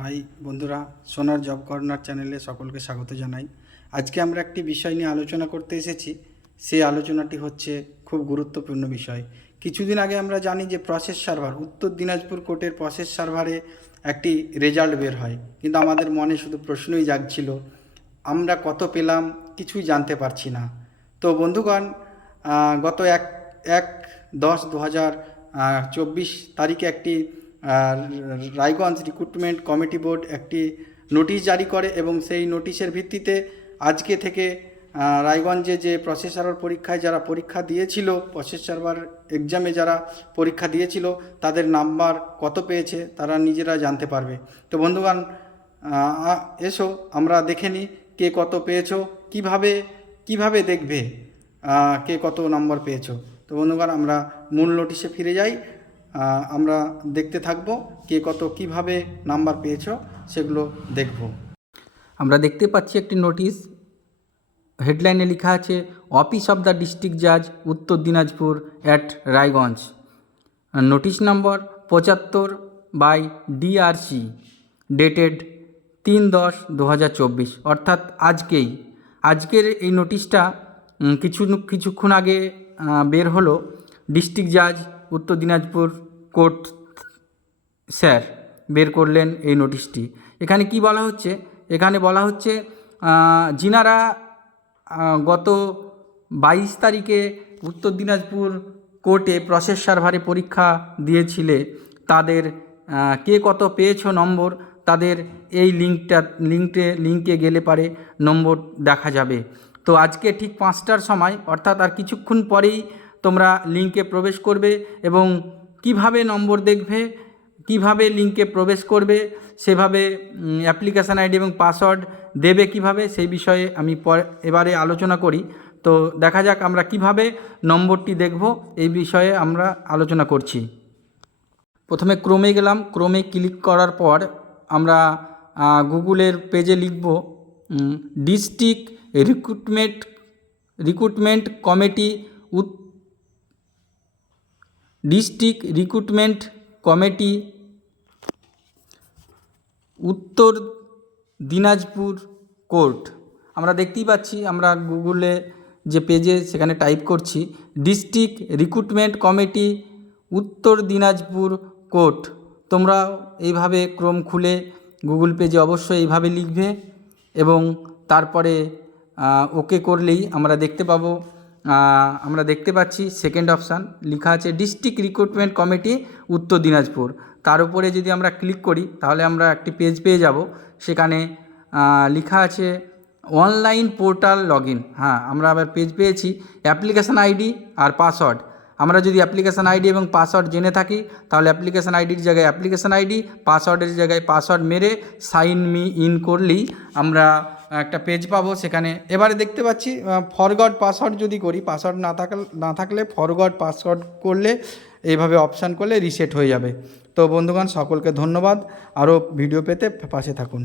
High বন্ধুরা, সোনার job corner চ্যানেলে সকলকে স্বাগত জানাই। আজকে আমরা একটি বিষয় নিয়ে আলোচনা করতে এসেছি। সেই আলোচনাটি হচ্ছে খুব গুরুত্বপূর্ণ বিষয়। কিছুদিন আগে আমরা জানি যে প্রসেস সার্ভার, উত্তর দিনাজপুর কোর্টের প্রসেস সার্ভারে একটি রেজাল্ট বের হয়, কিন্তু আমাদের মনে শুধু প্রশ্নই জাগছিল, আমরা কত পেলাম কিছুই জানতে পারছি না। তো বন্ধুগণ, গত 1/10/2024 তারিখে একটি রায়গঞ্জ রিক্রুটমেন্ট কমিটি বোর্ড একটি নোটিশ জারি করে এবং সেই নোটিশের ভিত্তিতে আজকে থেকে রায়গঞ্জে যে প্রসেস সার্ভার পরীক্ষায় যারা পরীক্ষা দিয়েছিল, প্রসেস সার্ভার এক্সামে যারা পরীক্ষা দিয়েছিল তাদের নাম্বার কত পেয়েছে তারা নিজেরা জানতে পারবে। তো বন্ধুগণ, এসো আমরা দেখে নিই কে কত পেয়েছো, কিভাবে দেখবে কে কত নাম্বার পেয়েছো। তো বন্ধুগণ, আমরা মূল নোটিশে ফিরে যাই। আমরা দেখতে থাকবো কে কত কিভাবে নাম্বার পেয়েছো সেগুলো দেখব। আমরা দেখতে পাচ্ছি একটি নোটিশ, হেডলাইনে লেখা আছে অফিস অফ দ্য ডিস্ট্রিক্ট জাজ উত্তর Dinajpur at Raiganj, notice number 75/DRC, dated 3/10/2024, অর্থাৎ আজকের এই নোটিশটা কিছুক্ষণ আগে বের হলো। ডিস্ট্রিক্ট জাজ উত্তর দিনাজপুর কোর্ট স্যার বের করলেন এই নোটিশটি। এখানে কি বলা হচ্ছে? এখানে বলা হচ্ছে যিনারা গত 22 তারিখে উত্তর দিনাজপুর কোর্টে প্রসেস সার্ভারে পরীক্ষা দিয়েছিলে তাদের কে কত পেয়েছো নম্বর, তাদের এই লিঙ্কে গেলে পারে নম্বর দেখা যাবে। তো আজকে ঠিক 5টার সময়, অর্থাৎ আর কিছুক্ষণ পরেই তোমরা লিঙ্কে প্রবেশ করবে এবং কিভাবে নম্বর দেখবে, কিভাবে লিঙ্কে প্রবেশ করবে, সেভাবে অ্যাপ্লিকেশান আইডি এবং পাসওয়ার্ড দেবে কিভাবে, সেই বিষয়ে আমি এবারে আলোচনা করি। তো দেখা যাক আমরা কিভাবে নম্বরটি দেখব, এই বিষয়ে আমরা আলোচনা করছি। প্রথমে ক্রোমে গেলাম। ক্রোমে ক্লিক করার পর আমরা গুগলের পেজে লিখব ডিস্ট্রিক্ট রিক্রুটমেন্ট কমিটি উত্তর দিনাজপুর কোর্ট। আমরা দেখতেই পাচ্ছি, আমরা গুগলে যে পেজে সেখানে টাইপ করছি ডিস্ট্রিক্ট রিক্রুটমেন্ট কমিটি উত্তর দিনাজপুর কোর্ট। তোমরা এইভাবে ক্রোম খুলে গুগল পেজে অবশ্যই এইভাবে লিখবে এবং তারপরে ওকে করলেই আমরা দেখতে পাচ্ছি সেকেন্ড অপশান লেখা আছে ডিস্ট্রিক্ট রিক্রুটমেন্ট কমিটি উত্তর দিনাজপুর। তার উপরে যদি আমরা ক্লিক করি তাহলে আমরা একটি পেজ পেয়ে যাব। সেখানে লেখা আছে অনলাইন পোর্টাল লগ ইন। হ্যাঁ, আমরা আবার পেজ পেয়েছি। অ্যাপ্লিকেশান আইডি আর পাসওয়ার্ড, আমরা যদি অ্যাপ্লিকেশান আইডি এবং পাসওয়ার্ড জেনে থাকি তাহলে অ্যাপ্লিকেশান আইডির জায়গায় অ্যাপ্লিকেশান আইডি, পাসওয়ার্ডের জায়গায় পাসওয়ার্ড মেরে সাইন মি ইন করলেই আমরা একটা পেজ পাবো। সেখানে এবারে দেখতে পাচ্ছি ফরগট পাসওয়ার্ড যদি করি, পাসওয়ার্ড না থাকলে ফরগট পাসওয়ার্ড করলে এইভাবে অপশান করলে রিসেট হয়ে যাবে। তো বন্ধুগণ, সকলকে ধন্যবাদ। আরও ভিডিও পেতে পাশে থাকুন।